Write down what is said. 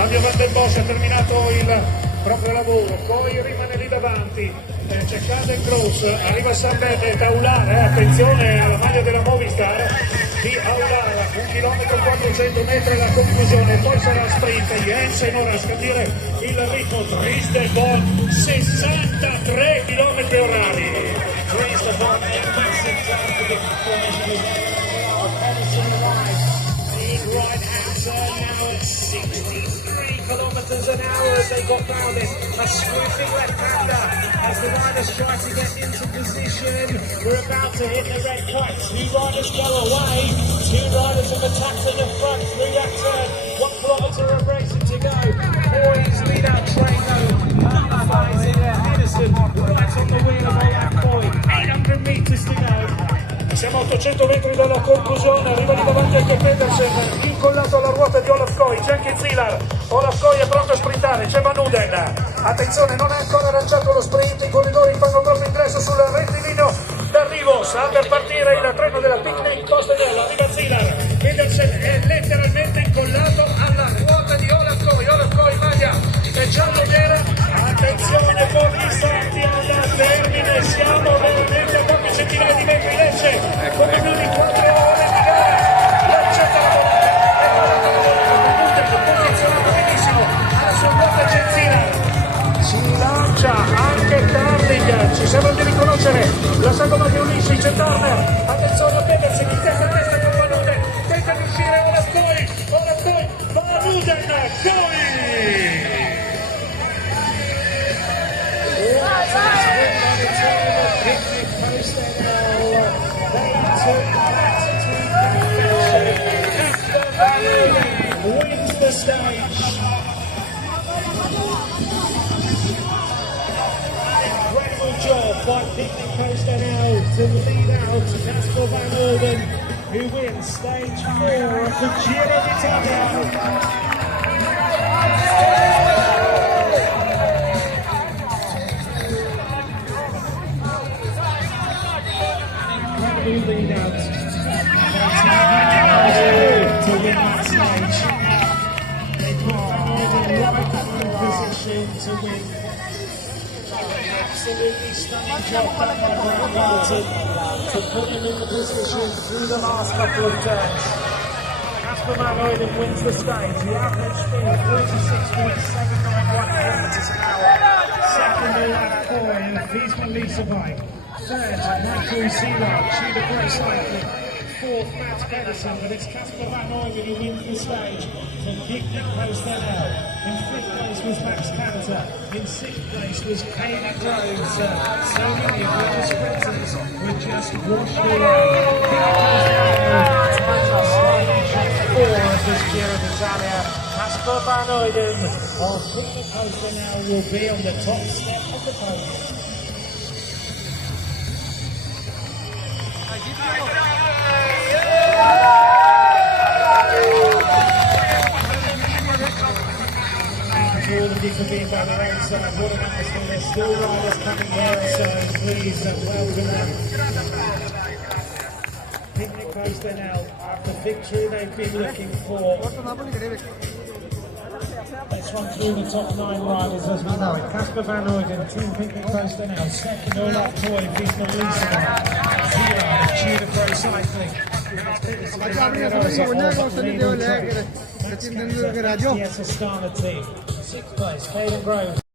Fabio Van den Bosch ha terminato il proprio lavoro, poi rimane lì davanti, c'è Caden Cross, arriva Sambete, Taulara, attenzione alla maglia della Movistar di Aulara, 1 chilometro 400 metri alla conclusione, poi sarà sprint, Jensen ora a scandire il ritmo, Tristebon 63 km orari. Tristebon è un massive time for the performance right hand turn now at 63 kilometers an hour as they got round it. A swooping left-hander as the riders try to get into position. We're about to hit the red cut. 2 riders go away. 2 riders have attacked at the front through that turn. 1 kilometer of racing to go. Boys lead out Traino. Finds it Henderson right on the wheel of Olaf Boy. 800 meters to go. Siamo a 800 metri dalla conclusione, arriva lì davanti anche Pedersen, incollato alla ruota di Olaf Koy, c'è anche Zilar, Olaf Koy è pronto a sprintare, c'è Van Uden, attenzione non è ancora lanciato lo sprint, i corridori fanno proprio ingresso sul rettilineo d'arrivo, sta per partire il treno della Picnic Costanello, arriva Zilar, Pedersen è letteralmente incollato alla ruota di Olaf Koy maglia è giallo-nera, attenzione pochi istanti alla termine, siamo veramente a poche centinaia di metri, Lecce come più di 4 ore di gara, Lecce posizionato benissimo alla sua ruota Genzina, si lancia anche Darling, ci sembra di riconoscere la sagoma di Ulissi, c'è Turner, attenzione a Pedersen in testa a testa con Van Uden, tenta di uscire Olaf Koy, Van Uden, Koy! Wins the stage. Incredible job by Picnic Costanello to lead out Casper Van Orden, who wins stage 4 of the Giro d'Italia. Lead out to win that stage. They put Van Orden right back in position to win. Absolutely stunning job done by Graham Hamilton to put him in the position through the last couple of turns. Casper Van Orden wins the stage. The average speed 46.791 kilometers an hour. Second Olaf Koy and Wiesmann Lisa bike. Third, Michael Zilar, Tudor Pro Cycling. Fourth, Mats Pedersen, but it's Casper Van Orden who wins the stage from Picnic Costanello. In 5th place was Max Canter. In 6th place was Kayla Groves. So many of the sprinters were just washed away. Stage 4 of this Giro d'Italia. Casper Van Orden of Picnic Costanello will be on the top step of the podium. All of you for being by the roadside. What an atmosphere. There's still riders coming here, so please welcome them. Picnic Costanello, the victory they've been looking for. Let's run through the top 9 riders as we know it. Casper Van Orden, Team Picnic Costanello. Second, Olaf Koy, Wiesmann Lisa. Zero, Tudor Pro Cycling. Yes, Astana team. 6th place, Kayla Groves.